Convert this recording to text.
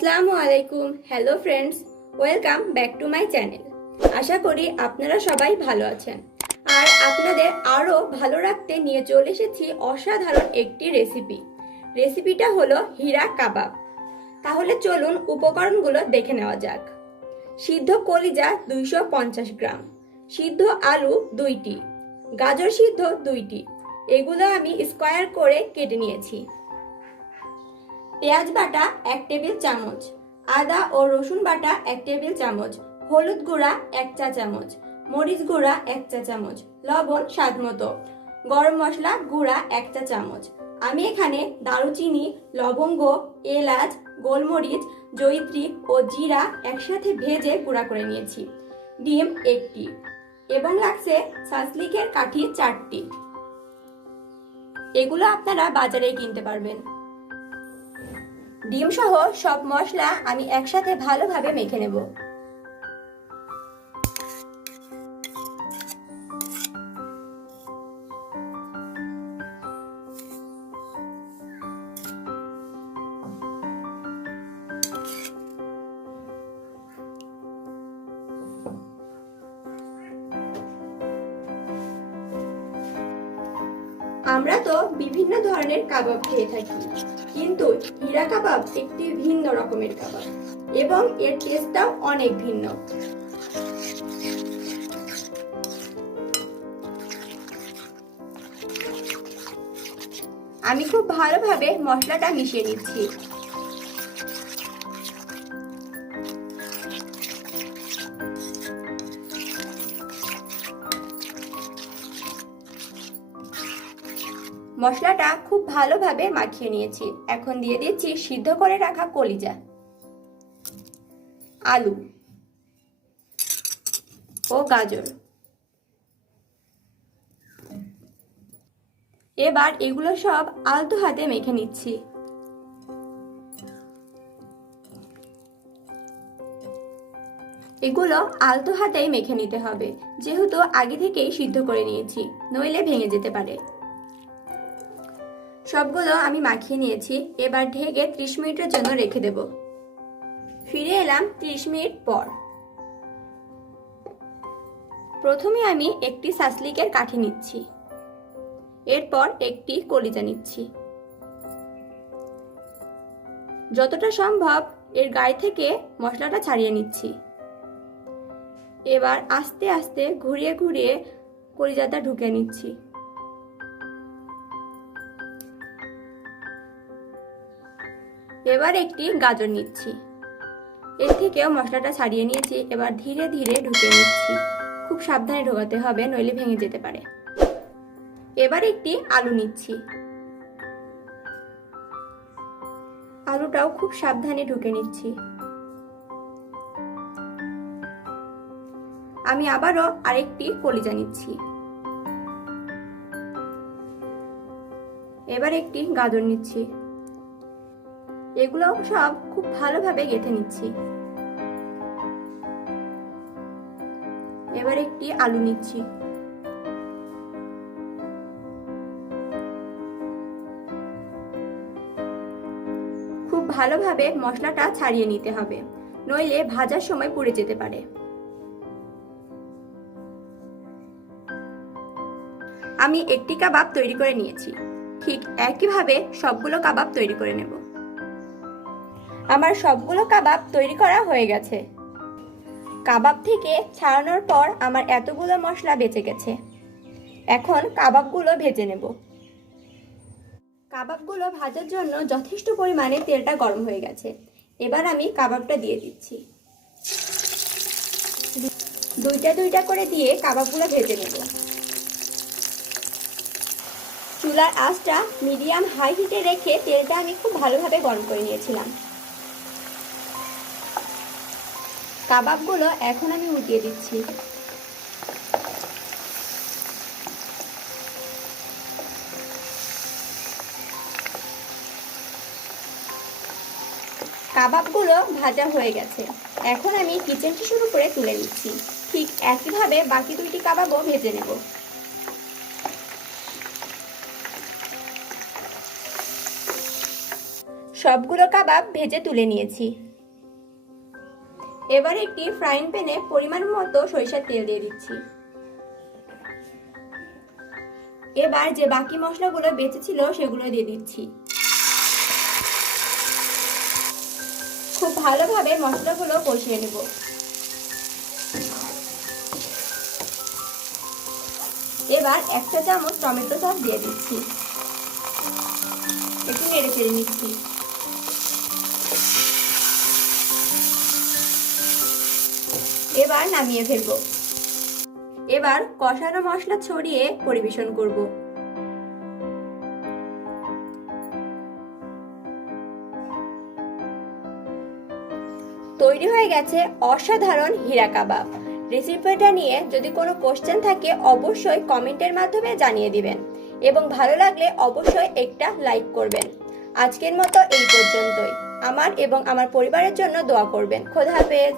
আসসালামু আলাইকুম। Hello friends, welcome back to my channel. আশা করি আপনারা সবাই ভালো আছেন আর আপনাদের আরও ভালো রাখতে নিয়ে চলে এসেছি অসাধারণ একটি রেসিপিটা হলো হীরা কাবাব। তাহলে চলুন উপকরণগুলো দেখে নেওয়া যাক। সিদ্ধ কলিজা 250 গ্রাম, সিদ্ধ আলু 2টি, গাজর সিদ্ধ 2টি, এগুলো আমি স্কোয়ার করে কেটে নিয়েছি। পেঁয়াজ বাটা 1 টেবিল চামচ, আদা ও রসুন বাটা 1 টেবিল চামচ, হলুদ গুঁড়া 1 চা চামচ, মরিচ গুঁড়া 1 চা চামচ, লবণ স্বাদমতো, গরম মশলা গুঁড়া 1 চা চামচ। আমি এখানে দারুচিনি, লবঙ্গ, এলাচ, গোলমরিচ, জয়িত্রী ও জিরা একসাথে ভেজে গুঁড়া করে নিয়েছি। ডিম 1টি এবং লাগছে সাসলিকের কাঠি 4টি। এগুলো আপনারা বাজারে কিনতে পারবেন। ডিম সহ সব মশলা আমি একসাথে ভালোভাবে মেখে নেব। আমরা তো বিভিন্ন ধরনের কাবাব খেয়ে থাকি, কিন্তু হীরা কাবাব একটি ভিন্ন রকমের কাবাব এবং এর টেস্টটাও অনেক ভিন্ন। আমি খুব ভালোভাবে মশলাটা মিশিয়ে নিচ্ছি। মশলাটা খুব ভালোভাবে মাখিয়ে নিয়েছি। এখন দিয়ে দিচ্ছি সিদ্ধ করে রাখা কলিজা, আলু ও গাজর। এবার এগুলো সব আলতো হাতে মেখে নিচ্ছি। এগুলো আলতো হাতেই মেখে নিতে হবে, যেহেতু আগে থেকেই সিদ্ধ করে নিয়েছি, নইলে ভেঙে যেতে পারে। সবগুলো আমি মাখিয়ে নিয়েছি। এবার ঢেকে 30 মিনিটের জন্য রেখে দেব। ফিরে এলাম 30 মিনিট পর। প্রথমে আমি একটি সাসলিকের কাঠি নিচ্ছি, এরপর একটি কলিজা নিচ্ছি। যতটা সম্ভব এর গায়ে থেকে মশলাটা ছাড়িয়ে নিচ্ছি। এবার আস্তে আস্তে ঘুরিয়ে ঘুরিয়ে কলিজাটা ঢুকে নিচ্ছি। এবার একটি গাজর নিচ্ছি, এর থেকেও মশলাটা ছাড়িয়ে নিয়েছি। এবার ধীরে ধীরে ঢুকিয়ে নিচ্ছি। খুব সাবধানে ঢোকাতে হবে, নইলে ভেঙে যেতে পারে। এবার একটি আলু নিচ্ছি, আলুটাও খুব সাবধানে ঢুকে নিচ্ছি। আমি আবারও আরেকটি কলিজা নিচ্ছি। এবার একটি গাজর নিচ্ছি, এগুলো সব খুব ভালোভাবে গেঁথে নিচ্ছি। এবার একটি আলু নিচ্ছি। খুব ভালোভাবে মশলাটা ছাড়িয়ে নিতে হবে, নইলে ভাজার সময় পুড়ে যেতে পারে। আমি একটি কাবাব তৈরি করে নিয়েছি। ঠিক একইভাবে সবগুলো কাবাব তৈরি করে নেব। আমার সবগুলো কাবাব তৈরি করা হয়ে গেছে। কাবাব থেকে ছাড়ানোর পর আমার এতগুলো মশলা বেঁচে গেছে। এখন কাবাবগুলো ভেজে নেব। কাবাবগুলো ভাজার জন্য যথেষ্ট পরিমাণে তেলটা গরম হয়ে গেছে। এবার আমি কাবাবটা দিয়ে দিচ্ছি। দুইটা করে দিয়ে কাবাবগুলো ভেজে নেব। চুলার আঁচটা মিডিয়াম হাই হিটে রেখে তেলটা আমি খুব ভালোভাবে গরম করে নিয়েছিলাম। কাবাবগুলো এখন আমি উঠিয়ে দিচ্ছি। কাবাবগুলো ভাজা হয়ে গেছে। এখন আমি কিচেন টিস্যুর উপরে তুলে নিচ্ছি। ঠিক একইভাবে বাকি 2টি কাবাবও ভেজে নেব। সবগুলো কাবাব ভেজে তুলে নিয়েছি। এবার একটি ফ্রাইং প্যানে পরিমাণ মতো সরিষার তেল দিয়ে দিচ্ছি। এবার যে বাকি মশলাগুলো বেঁচে ছিল সেগুলো দিয়ে দিচ্ছি। খুব ভালোভাবে মশলাগুলো কষিয়ে নেব। এবার 1 চা চামচ টমেটো সস দিয়ে দিচ্ছি, একটু নেড়ে চেড়ে নিচ্ছি। এবার নামিয়ে ফেলবো। এবার কষানো মশলা ছড়িয়ে পরিবেশন করব। তৈরি হয়ে গেছে অসাধারণ হীরা কাবাব। রেসিপিটা নিয়ে যদি কোনো কোশ্চেন থাকে অবশ্যই কমেন্টের মাধ্যমে জানিয়ে দিবেন এবং ভালো লাগলে অবশ্যই একটা লাইক করবেন। আজকের মতো এই পর্যন্তই। আমার এবং আমার পরিবারের জন্য দোয়া করবেন। খোদা হাফেজ।